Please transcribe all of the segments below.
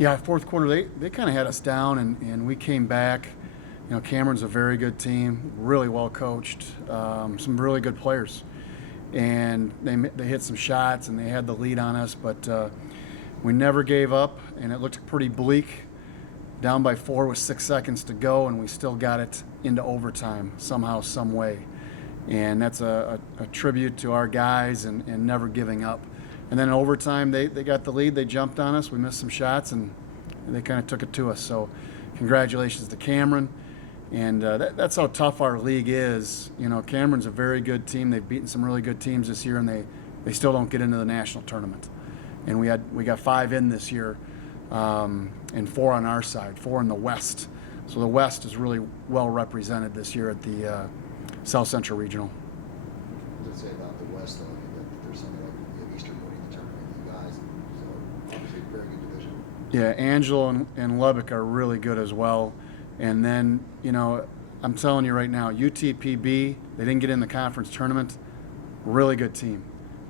Yeah, fourth quarter, they kind of had us down, and we came back. You know, Cameron's a very good team, really well coached, some really good players. And they hit some shots, and they had the lead on us, but we never gave up, and it looked pretty bleak. Down by 4 with 6 seconds to go, and we still got it into overtime somehow, some way. And that's a tribute to our guys and never giving up. And then in overtime, they got the lead. They jumped on us. We missed some shots, and they kind of took it to us. So congratulations to Cameron. And that's how tough our league is. You know, Cameron's a very good team. They've beaten some really good teams this year, and they still don't get into the national tournament. And we got 5 in this year, and 4 on our side, 4 in the West. So the West is really well represented this year at the South Central Regional. What does it say about the West, though? I mean, that there's something like you have Eastern winning the tournament with you guys, so obviously a very good division. Yeah, Angelo and Lubbock are really good as well. And then, you know, I'm telling you right now, UTPB, they didn't get in the conference tournament. Really good team.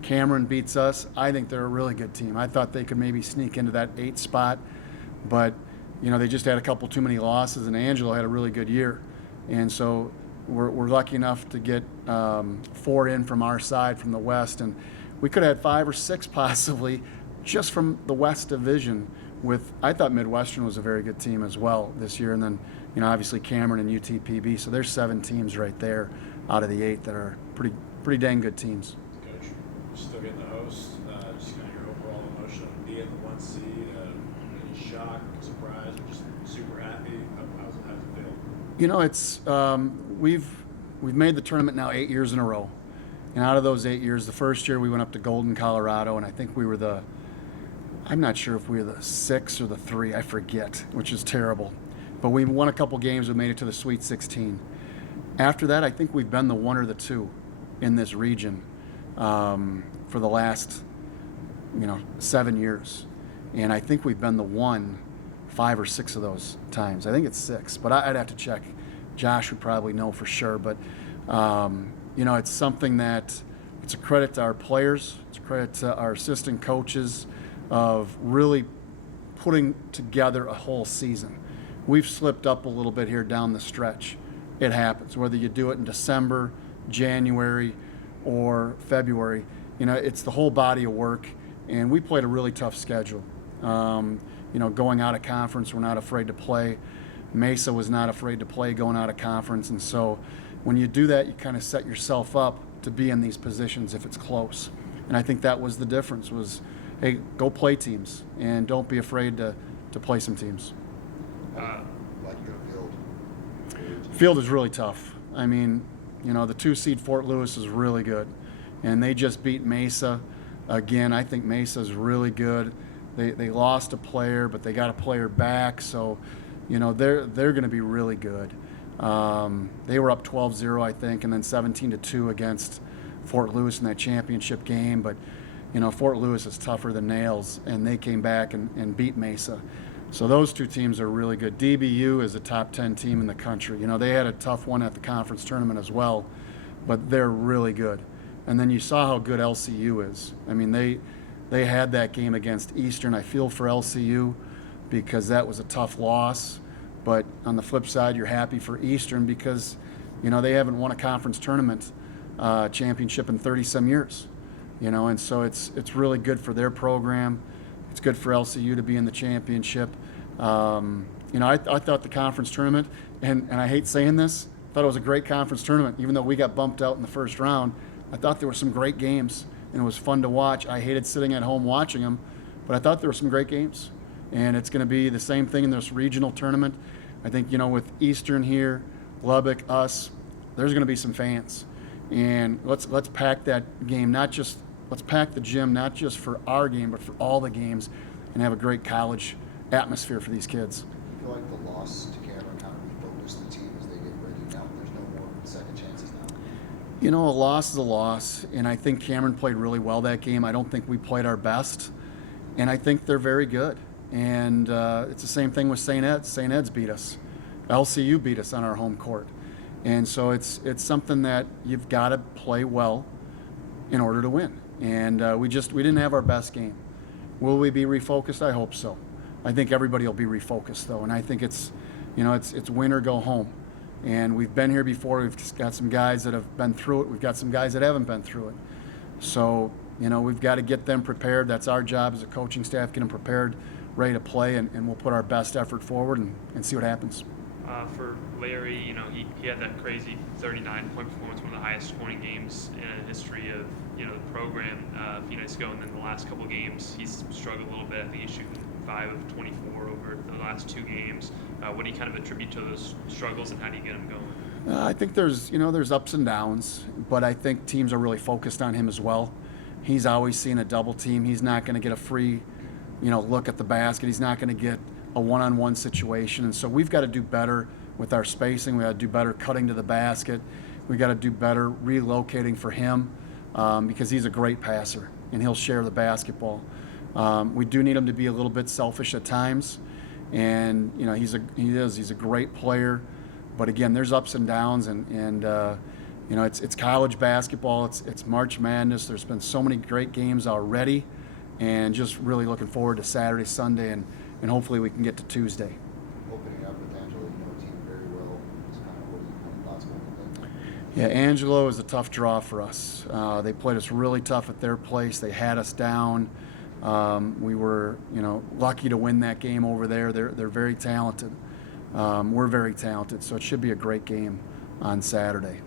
Cameron beats us. I think they're a really good team. I thought they could maybe sneak into that 8th spot, but, you know, they just had a couple too many losses, and Angelo had a really good year. And so we're lucky enough to get 4 in from our side, from the West, and we could have had 5 or 6 possibly just from the West Division. I thought Midwestern was a very good team as well this year, and then, you know, obviously Cameron and UTPB. So there's 7 teams right there out of the 8 that are pretty dang good teams. Coach, you're still getting the host. Just kind of your overall emotion of being the 1 seed. Any shock, surprise, or just super happy? How's it feel? You know, it's we've made the tournament now 8 years in a row, and out of those 8 years, the first year we went up to Golden, Colorado, and I think we were I'm not sure if we were the 6 or the 3, I forget, which is terrible. But we won a couple games, we made it to the Sweet 16. After that, I think we've been the 1 or the 2 in this region for the last, 7 years. And I think we've been the 1 5 or 6 of those times. I think it's 6, but I'd have to check. Josh would probably know for sure. But, it's something that it's a credit to our players. It's a credit to our assistant coaches of really putting together a whole season. We've slipped up a little bit here down the stretch. It happens, whether you do it in December, January, or February. It's the whole body of work, and we played a really tough schedule. Going out of conference, we're not afraid to play. Mesa was not afraid to play going out of conference, and so when you do that, you kind of set yourself up to be in these positions if it's close. And I think that was the difference was, hey, go play teams, and don't be afraid to play some teams. Like your field. Field is really tough. I mean, the 2 seed Fort Lewis is really good, and they just beat Mesa. Again, I think Mesa's really good. They lost a player, but they got a player back, so they're going to be really good. They were up 12-0, I think, and then 17-2 against Fort Lewis in that championship game. But Fort Lewis is tougher than nails, and they came back and beat Mesa. So those 2 teams are really good. DBU is a top 10 team in the country. They had a tough one at the conference tournament as well, but they're really good. And then you saw how good LCU is. I mean, they had that game against Eastern. I feel for LCU because that was a tough loss. But on the flip side, you're happy for Eastern because, they haven't won a conference tournament championship in 30-some years. And so it's really good for their program. It's good for LCU to be in the championship. I thought the conference tournament, and I hate saying this, thought it was a great conference tournament. Even though we got bumped out in the first round, I thought there were some great games, and it was fun to watch. I hated sitting at home watching them, but I thought there were some great games. And it's going to be the same thing in this regional tournament. I think, with Eastern here, Lubbock, us, there's going to be some fans. And let's pack that game, let's pack the gym, not just for our game, but for all the games, and have a great college atmosphere for these kids. I feel like the loss to Cameron kind of refocused the team as they get ready now. There's no more second chances now. A loss is a loss, and I think Cameron played really well that game. I don't think we played our best, and I think they're very good. And it's the same thing with St. Ed's. St. Ed's beat us. LCU beat us on our home court. And so it's something that you've got to play well in order to win. And we didn't have our best game. Will we be refocused? I hope so. I think everybody will be refocused though, and I think it's win or go home. And we've been here before. We've got some guys that have been through it. We've got some guys that haven't been through it. So, we've got to get them prepared. That's our job as a coaching staff, get them prepared, ready to play, and we'll put our best effort forward and see what happens. For Larry, he had that crazy 39-point performance, one of the highest scoring games in the history of the program a few nights ago, and then the last couple of games he's struggled a little bit. I think he's shooting 5 of 24 over the last 2 games. What do you kind of attribute to those struggles, and how do you get him going? I think there's ups and downs, but I think teams are really focused on him as well. He's always seen a double team. He's not going to get a free, look at the basket. He's not going to get a one-on-one situation, and so we've got to do better with our spacing. We got to do better cutting to the basket. We got to do better relocating for him because he's a great passer and he'll share the basketball. We do need him to be a little bit selfish at times, and he's a great player. But again, there's ups and downs, and it's college basketball. It's March Madness. There's been so many great games already, and just really looking forward to Saturday, Sunday, and hopefully we can get to Tuesday. Opening up with Angelo, you know the team very well. It's kind of what you thoughts about that. Yeah, Angelo is a tough draw for us. They played us really tough at their place. They had us down. We were, lucky to win that game over there. They're very talented. We're very talented, so it should be a great game on Saturday.